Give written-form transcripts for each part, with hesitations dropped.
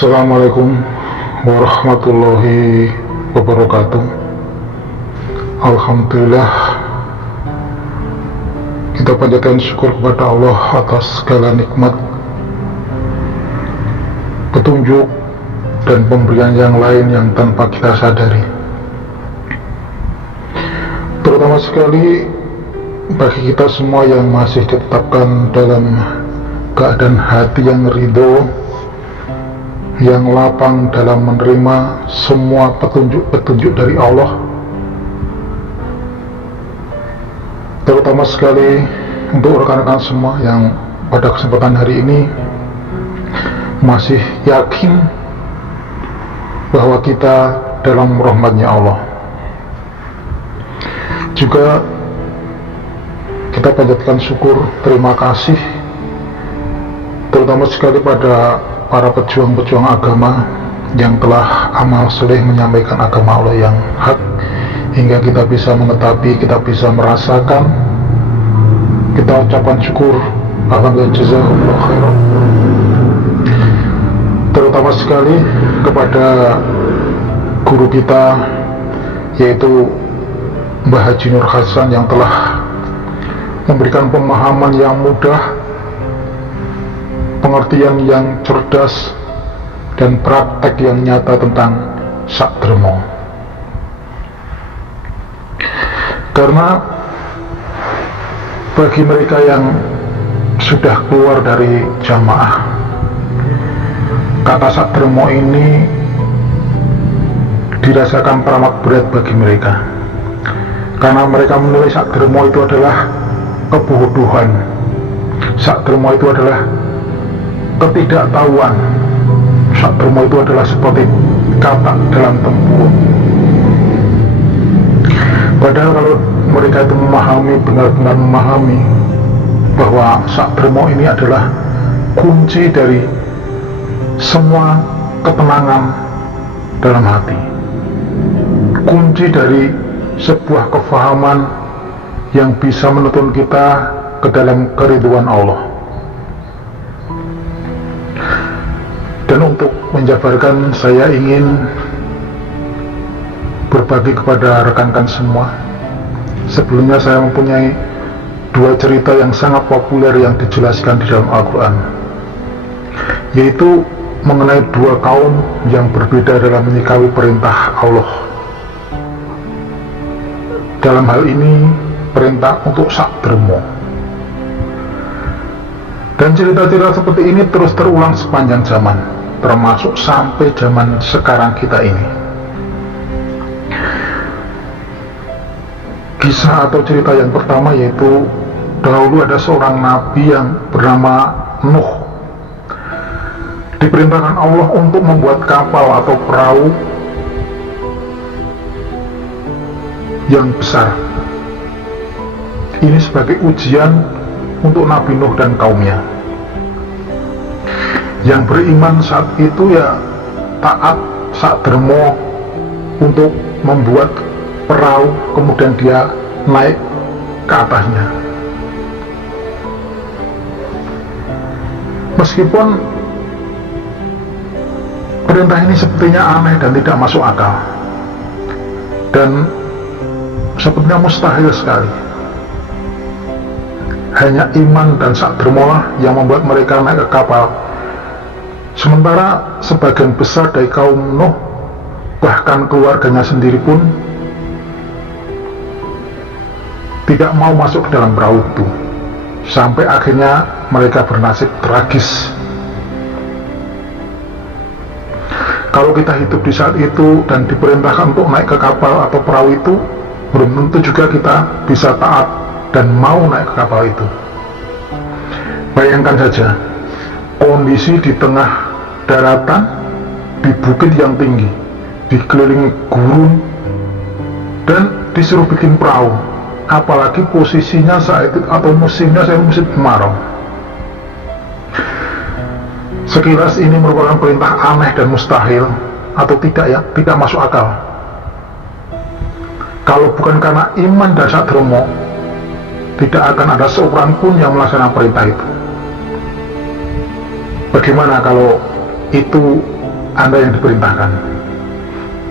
Assalamualaikum warahmatullahi wabarakatuh. Alhamdulillah, kita panjatkan syukur kepada Allah atas segala nikmat, petunjuk, dan pemberian yang lain yang tanpa kita sadari. Terutama sekali bagi kita semua yang masih ditetapkan dalam keadaan hati yang ridho, yang lapang dalam menerima semua petunjuk-petunjuk dari Allah. Terutama sekali untuk rekan-rekan semua yang pada kesempatan hari ini masih yakin bahwa kita dalam rahmat-Nya Allah. Juga kita panjatkan syukur, terima kasih terutama sekali pada para pejuang-pejuang agama yang telah amal soleh menyampaikan agama Allah yang hak, hingga kita bisa mengetahui, kita bisa merasakan. Kita ucapkan syukur, alhamdulillah, jazakumullah khairan. Terutama sekali kepada guru kita, yaitu Mbah Haji Nur Hasan, yang telah memberikan pemahaman yang mudah, pengertian yang cerdas, dan praktek yang nyata tentang sakdermo. Karena bagi mereka yang sudah keluar dari jamaah, kata sakdermo ini dirasakan teramat berat bagi mereka, karena mereka menilai sakdermo itu adalah kebodohan, sakdermo itu adalah ketidaktahuan, sakdermo itu adalah seperti kata dalam tempurung. Padahal kalau mereka itu memahami, benar-benar memahami bahwa sakdermo ini adalah kunci dari semua ketenangan dalam hati, kunci dari sebuah kefahaman yang bisa menuntun kita ke dalam keridhaan Allah. Dan untuk menjabarkan, saya ingin berbagi kepada rekan-rekan semua. Sebelumnya saya mempunyai dua cerita yang sangat populer yang dijelaskan di dalam Al-Quran, yaitu mengenai dua kaum yang berbeda dalam menyikapi perintah Allah. Dalam hal ini, perintah untuk sakdermo. Dan cerita-cerita seperti ini terus terulang sepanjang zaman, termasuk sampai zaman sekarang kita ini. Kisah atau cerita yang pertama yaitu dahulu ada seorang nabi yang bernama Nuh. Diperintahkan Allah untuk membuat kapal atau perahu yang besar. Ini sebagai ujian untuk Nabi Nuh dan kaumnya. Yang beriman saat itu ya taat, sakdermo untuk membuat perahu, kemudian dia naik ke atasnya. Meskipun perintah ini sepertinya aneh dan tidak masuk akal, dan sepertinya mustahil sekali. Hanya iman dan sakdermo yang membuat mereka naik ke kapal. Sementara sebagian besar dari kaum Nuh, bahkan keluarganya sendiri pun tidak mau masuk ke dalam perahu itu, sampai akhirnya mereka bernasib tragis. Kalau kita hidup di saat itu dan diperintahkan untuk naik ke kapal atau perahu itu, belum tentu juga kita bisa taat dan mau naik ke kapal itu. Bayangkan saja kondisi di tengah daratan, di bukit yang tinggi, dikelilingi gurun, dan disuruh bikin perahu, apalagi posisinya saat itu atau musimnya musim kemarau. Sekilas ini merupakan perintah aneh dan mustahil, atau tidak ya, tidak masuk akal. Kalau bukan karena iman dan sakdermo, tidak akan ada seorang pun yang melaksanakan perintah itu. Bagaimana kalau itu Anda yang diperintahkan?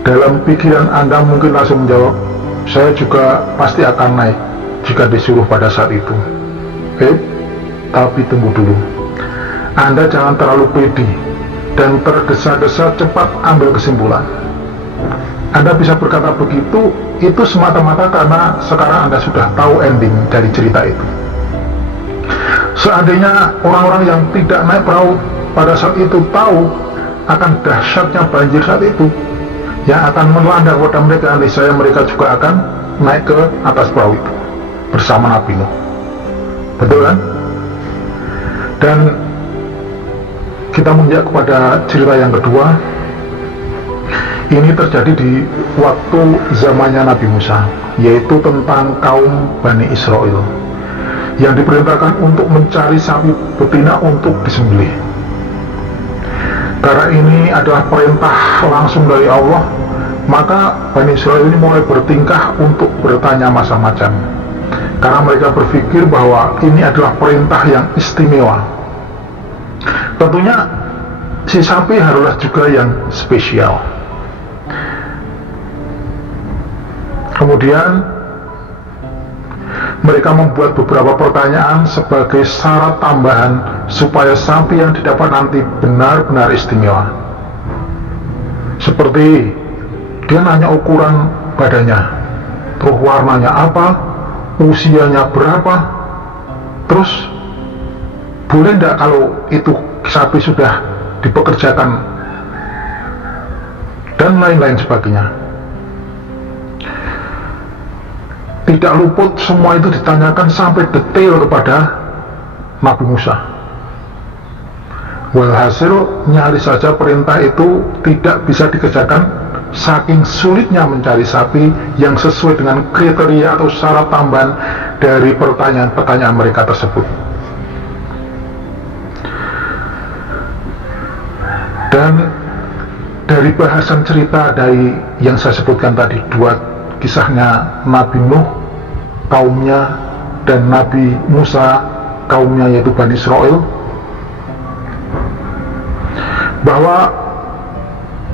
Dalam pikiran Anda mungkin langsung menjawab, saya juga pasti akan naik jika disuruh pada saat itu. Tapi tunggu dulu. Anda jangan terlalu pede dan tergesa-gesa cepat ambil kesimpulan. Anda bisa berkata begitu, itu semata-mata karena sekarang Anda sudah tahu ending dari cerita itu. Seandainya orang-orang yang tidak naik perahu pada saat itu tahu akan dahsyatnya banjir saat itu yang akan melanda kepada mereka, niscaya mereka juga akan naik ke atas perahu itu bersama Nabi Nuh. Betul kan? Dan kita menginjak kepada cerita yang kedua. Ini terjadi di waktu zamannya Nabi Musa, yaitu tentang kaum Bani Israel yang diperintahkan untuk mencari sapi betina untuk disembelih. Karena ini adalah perintah langsung dari Allah, maka Bani Israel ini mulai bertingkah untuk bertanya macam-macam. Karena mereka berpikir bahwa ini adalah perintah yang istimewa. Tentunya si sapi haruslah juga yang spesial. Kemudian mereka membuat beberapa pertanyaan sebagai syarat tambahan supaya sapi yang didapat nanti benar-benar istimewa. Seperti dia nanya ukuran badannya, terus warnanya apa, usianya berapa, terus boleh tidak kalau itu sapi sudah dipekerjakan, dan lain-lain sebagainya. Tidak luput semua itu ditanyakan sampai detail kepada Nabi Musa. Walhasil nyaris saja perintah itu tidak bisa dikerjakan saking sulitnya mencari sapi yang sesuai dengan kriteria atau syarat tambahan dari pertanyaan-pertanyaan mereka tersebut. Dan dari bahasan cerita dari yang saya sebutkan tadi, dua kisahnya Nabi Nuh kaumnya dan Nabi Musa kaumnya, yaitu Bani Israel, bahwa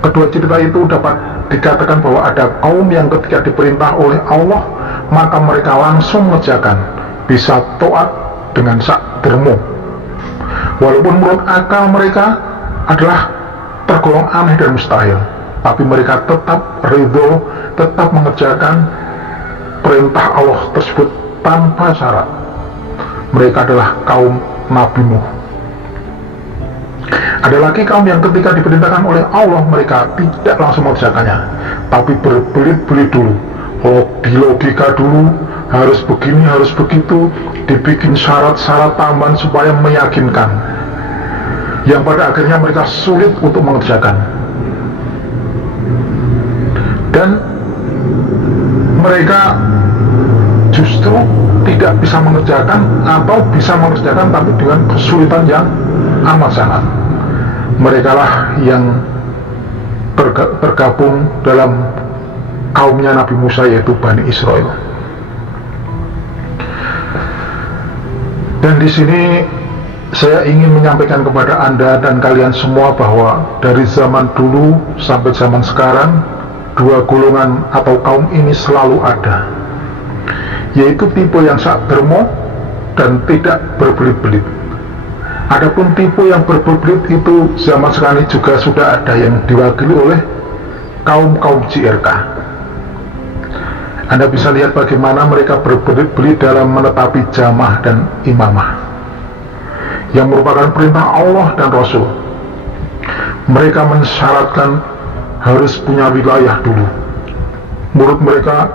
kedua cerita itu dapat dikatakan bahwa ada kaum yang ketika diperintah oleh Allah maka mereka langsung mengerjakan, bisa taat dengan sak dermo, walaupun menurut akal mereka adalah tergolong aneh dan mustahil, tapi mereka tetap ridho, tetap mengerjakan perintah Allah tersebut tanpa syarat. Mereka adalah kaum Nabi Nuh. Ada lagi kaum yang ketika diperintahkan oleh Allah mereka tidak langsung mengerjakannya, tapi berbelit-belit dulu, di logika dulu, harus begini, harus begitu, dibikin syarat-syarat tambahan supaya meyakinkan, yang pada akhirnya mereka sulit untuk mengerjakan. Dan mereka justru tidak bisa mengerjakan, atau bisa mengerjakan tapi dengan kesulitan yang amat sangat. Mereka lah yang tergabung dalam kaumnya Nabi Musa, yaitu Bani Israel. Dan di sini saya ingin menyampaikan kepada Anda dan kalian semua bahwa dari zaman dulu sampai zaman sekarang, dua golongan atau kaum ini selalu ada, yaitu tipe yang sak dermo dan tidak berbelit-belit. Adapun tipe yang berbelit itu zaman sekarang juga sudah ada, yang diwakili oleh kaum JRK. Anda bisa lihat bagaimana mereka berbelit-belit dalam menetapi jamaah dan imamah, yang merupakan perintah Allah dan Rasul. Mereka mensyaratkan harus punya wilayah dulu. Menurut mereka,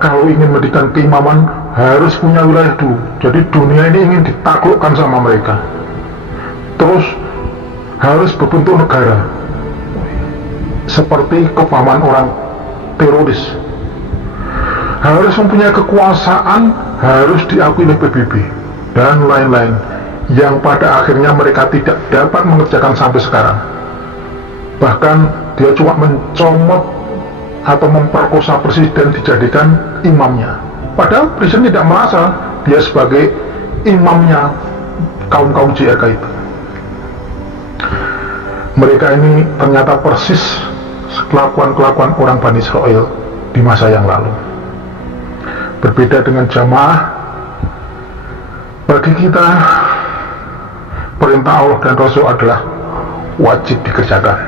kalau ingin mendirikan keimaman harus punya wilayah dulu. Jadi dunia ini ingin ditaklukkan sama mereka. Terus harus berbentuk negara, seperti kepahaman orang teroris. Harus mempunyai kekuasaan, harus diakui oleh PBB, dan lain-lain, yang pada akhirnya mereka tidak dapat mengerjakan sampai sekarang. Bahkan dia cuma mencomot atau memperkosa presiden dijadikan imamnya, padahal presiden tidak merasa dia sebagai imamnya kaum JRK itu. Mereka ini ternyata persis kelakuan-kelakuan orang Bani Israel di masa yang lalu. Berbeda dengan jamaah, bagi kita perintah Allah dan Rasul adalah wajib dikerjakan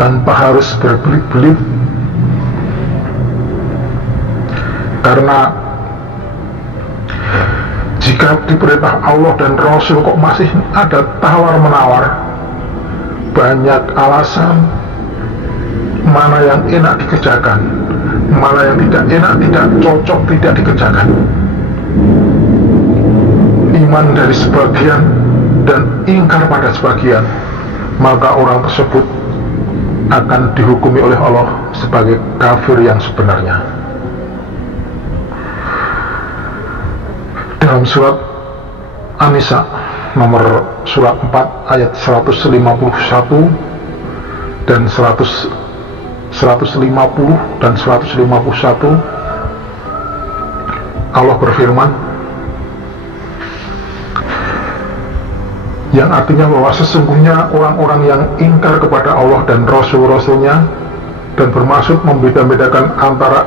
tanpa harus berbelit-belit, karena jika diperintah Allah dan Rasul kok masih ada tawar-menawar, banyak alasan mana yang enak dikerjakan, mana yang tidak enak, tidak cocok, tidak dikerjakan. Iman dari sebagian dan ingkar pada sebagian, maka orang tersebut akan dihukumi oleh Allah sebagai kafir yang sebenarnya. Dalam surat An-Nisa nomor surat 4 ayat 151 dan 150 dan 151, Allah berfirman, yang artinya bahwa sesungguhnya orang-orang yang ingkar kepada Allah dan Rasul-Rasulnya dan bermaksud membeda-bedakan antara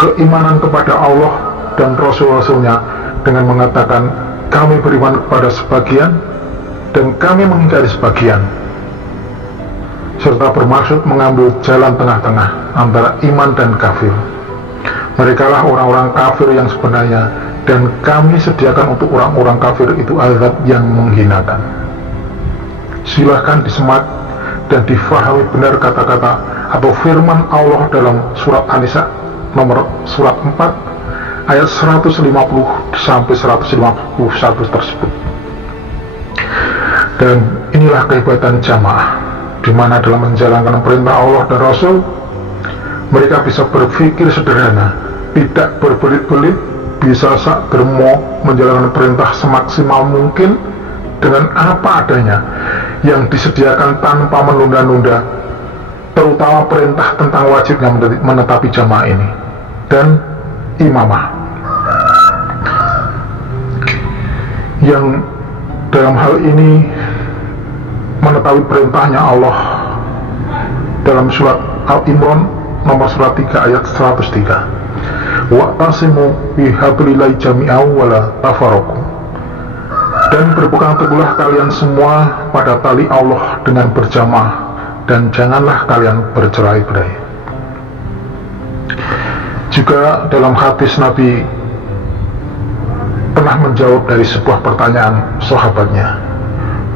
keimanan kepada Allah dan Rasul-Rasulnya dengan mengatakan kami beriman kepada sebagian dan kami mengingkari sebagian, serta bermaksud mengambil jalan tengah-tengah antara iman dan kafir. Merekalah orang-orang kafir yang sebenarnya, dan kami sediakan untuk orang-orang kafir itu azab yang menghinakan. Silahkan disemak dan difahami benar kata-kata atau firman Allah dalam surat An-Nisa nomor surat 4 ayat 150 sampai 151 tersebut. Dan inilah kehebatan jamaah, di mana dalam menjalankan perintah Allah dan Rasul, mereka bisa berpikir sederhana, tidak berbelit-belit, bisa sak dermo menjalankan perintah semaksimal mungkin dengan apa adanya yang disediakan tanpa menunda-nunda, terutama perintah tentang wajibnya menetapi jamaah ini dan imamah, yang dalam hal ini menetapi perintahnya Allah dalam surat Al-Imran nomor surat 3 ayat 103, wa'tasimu bihablillahi jami'an wala tafarraqu, dan berpegang teguhlah kalian semua pada tali Allah dengan berjamaah dan janganlah kalian bercerai-berai. Juga dalam hadis Nabi pernah menjawab dari sebuah pertanyaan sahabatnya,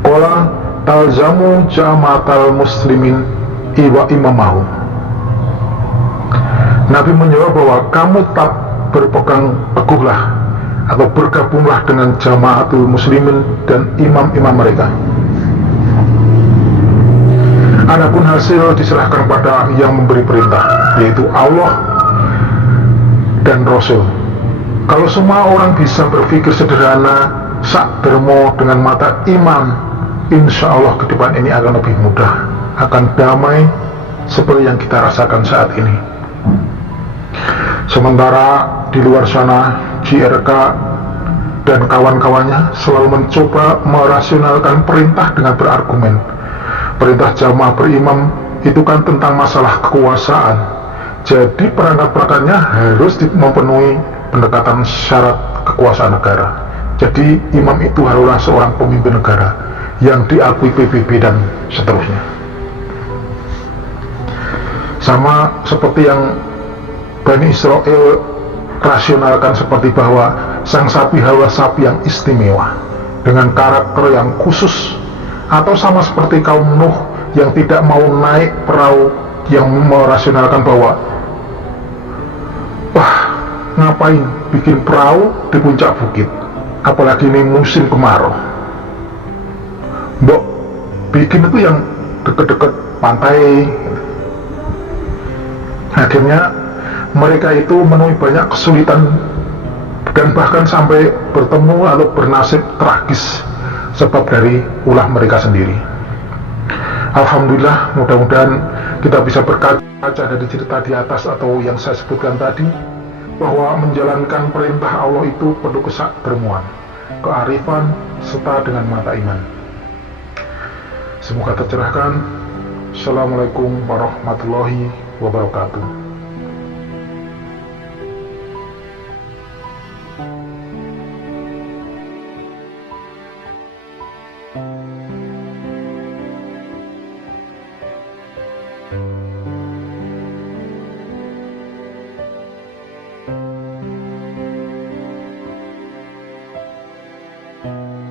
qala talzamu jama'atal muslimin iwa imamahu. Nabi menjawab bahwa kamu tak berpegang teguhlah atau bergabunglah dengan jamaatul muslimin dan imam-imam mereka. Adapun hasil diserahkan pada yang memberi perintah, yaitu Allah dan Rasul. Kalau semua orang bisa berpikir sederhana, sak dermo dengan mata iman, insya Allah ke depan ini akan lebih mudah, akan damai seperti yang kita rasakan saat ini. Sementara di luar sana JRK dan kawan-kawannya selalu mencoba merasionalkan perintah dengan berargumen, perintah jamaah berimam itu kan tentang masalah kekuasaan, jadi perangkat-perangkatnya harus memenuhi pendekatan syarat kekuasaan negara. Jadi imam itu haruslah seorang pemimpin negara yang diakui PBB dan seterusnya. Sama seperti yang Bani Israel rasionalkan, seperti bahwa sang sapi adalah sapi yang istimewa dengan karakter yang khusus, atau sama seperti kaum Nuh yang tidak mau naik perahu, yang merasionalkan bahwa wah, ngapain bikin perahu di puncak bukit, apalagi ini musim kemarau, mbok bikin itu yang deket-deket pantai. Akhirnya mereka itu menemui banyak kesulitan dan bahkan sampai bertemu atau bernasib tragis sebab dari ulah mereka sendiri. Alhamdulillah, mudah-mudahan kita bisa berkaca dari cerita di atas atau yang saya sebutkan tadi, bahwa menjalankan perintah Allah itu perlu kesabaran kearifan, serta dengan mata iman. Semoga tercerahkan. Assalamualaikum warahmatullahi wabarakatuh.